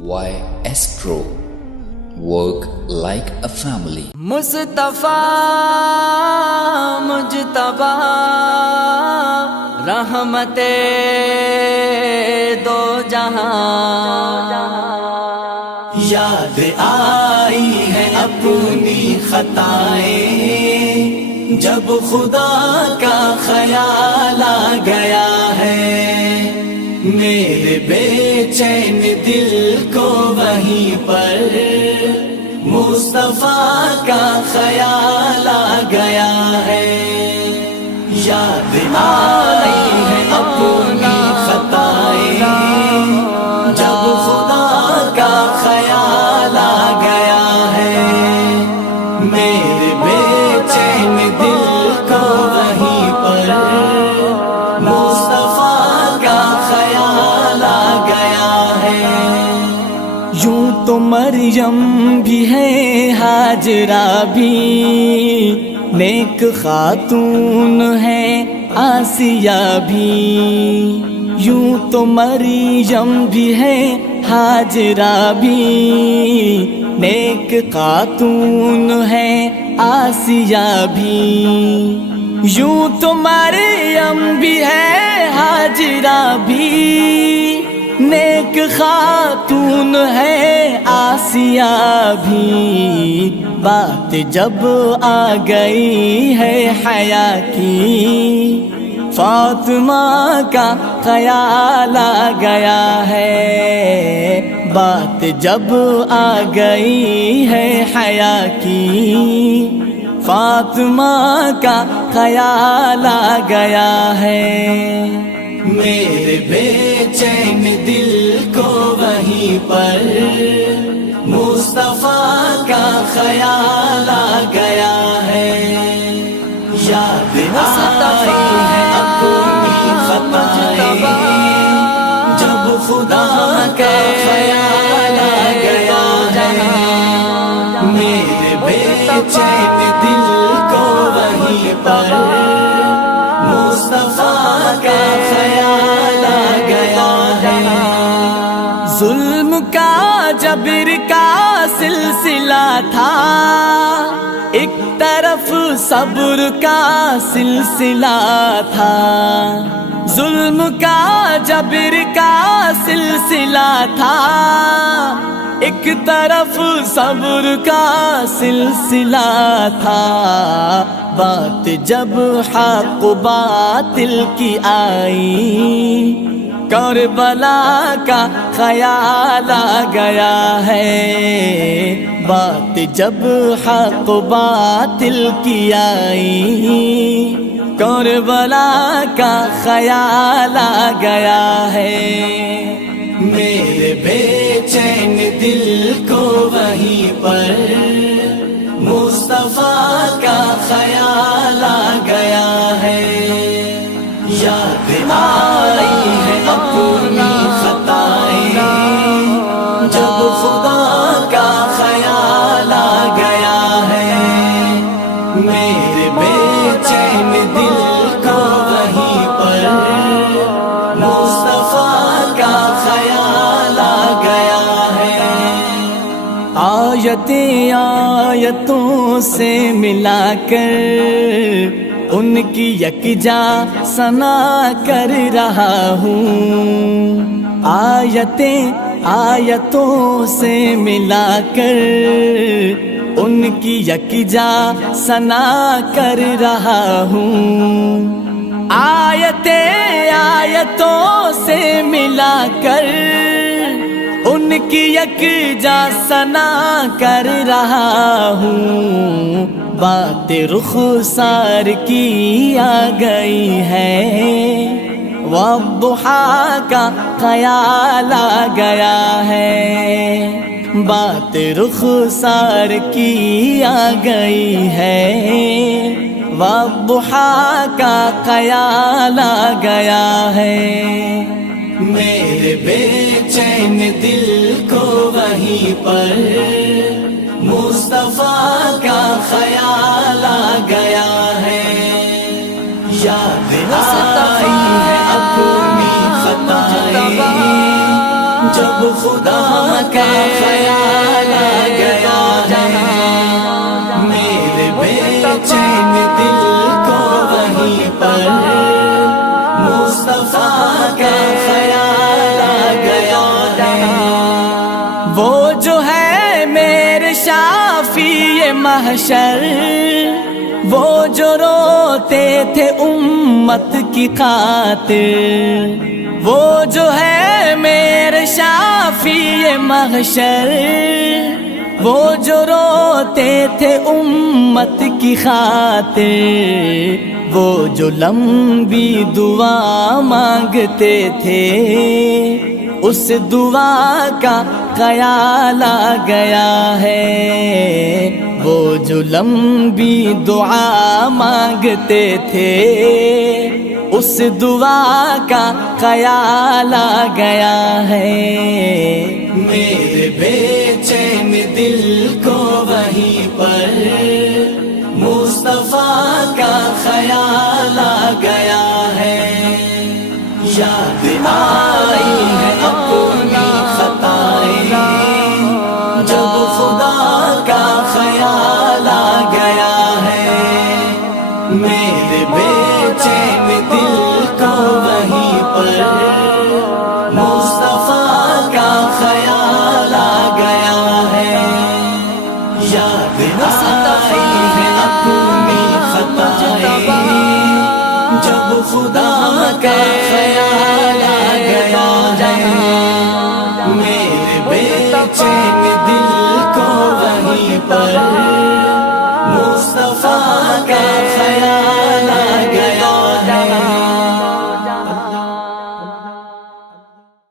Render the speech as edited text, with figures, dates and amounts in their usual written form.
Why Astro? Work like a family. مصطفیٰ مجتبیٰ رحمت دو جہاں، یاد آئی ہے اپنی خطائیں جب خدا کا خیال آ گیا ہے، میرے بے چین دل کو وہیں پر مصطفیٰ کا خیال آ گیا ہے، یاد آئی ہے اپنی خطائیں جب خدا کا خیال آ گیا ہے، میرے بے چین دل کو وہیں پر مصطفیٰ کا خیال آ گیا ہے، یوں تو مریم بھی ہے ہاجرہ بھی نیک خاتون ہے آسیہ بھی، یوں تو مریم بھی ہے ہاجرہ بھی نیک خاتون ہے آسیہ بھی، یوں تو مریم بھی ہے ہاجرہ بھی نیک خاتون ہے آسیہ بھی، بات جب آ گئی ہے حیا کی فاطمہ کا خیال آ گیا ہے، بات جب آ گئی ہے حیا کی فاطمہ کا خیال آ گیا ہے، میرے بے چین دل کو وہیں پر مصطفیٰ کا خیال آ گیا ہے، یاد آئی ہے اپنی خطائیں جب خدا کا خیال آ گیا ہے، میرے بے چین دل کو وہیں پر مصطفیٰ کا خیال آ گیا ہے، ظلم کا جبر کا سلسلہ تھا ایک طرف صبر کا سلسلہ تھا، ظلم کا جبر کا سلسلہ تھا ایک طرف صبر کا سلسلہ تھا، بات جب حق باطل کی آئی کربلا کا خیال آ گیا ہے، بات جب حق باطل کی آئی کربلا کا خیال آ گیا ہے، میرے بے چین دل کو وہیں پر مصطفیٰ کا خیال آ گیا ہے، یاد آئی ہے اپنی خطائیں جب خدا کا خیال آ گیا ہے، میرے بے چین دل کو وہیں پر مصطفیٰ کا خیال آ گیا ہے، آیتوں سے ملا کر ان کی یکجا ثنا کر رہا ہوں، آیتوں سے ملا کر ان کی یکجا ثنا کر رہا ہوں، آیتوں سے ملا کر ان کی یکجا ثنا کر رہا ہوں، بات رخسار کی آ گئی ہے والضحیٰ کا خیال آ گیا ہے، بات رخسار کی آ گئی ہے والضحیٰ کا خیال آ گیا ہے، میرے بے چین دل کو وہیں پر مصطفیٰ کا خیال آ گیا ہے، یاد آئی ہے اپنی خطائیں جب خدا کا خیال آ گیا ہے میرے بے چین دل کو وہیں پر مصطفیٰ کا خیال آ گیا ہے وہ جو ہے میرے شافی محشر، وہ جو روتے تھے امت کی خاطر، وہ جو ہے میرے شافی محشر، وہ جو روتے تھے امت کی خاطر، وہ جو لمبی دعا مانگتے تھے اس دعا کا خیال آ گیا ہے، وہ جو لمبی دعا مانگتے تھے اس دعا کا خیال آ گیا ہے، میرے بے چین دل کو وہیں پر مصطفیٰ کا خیال آ گیا ہے، یاد آئی ہے اپنی خطائیں جب خدا کا خیال آ گیا ہے، میرے بے چین دل کو وہیں پر مصطفیٰ کا خیال آ گیا ہے، یاد آئی ہے اپنی خطائیں جب خدا کا خیال آ گیا ہے، میرے بے چین دل کو وہیں پر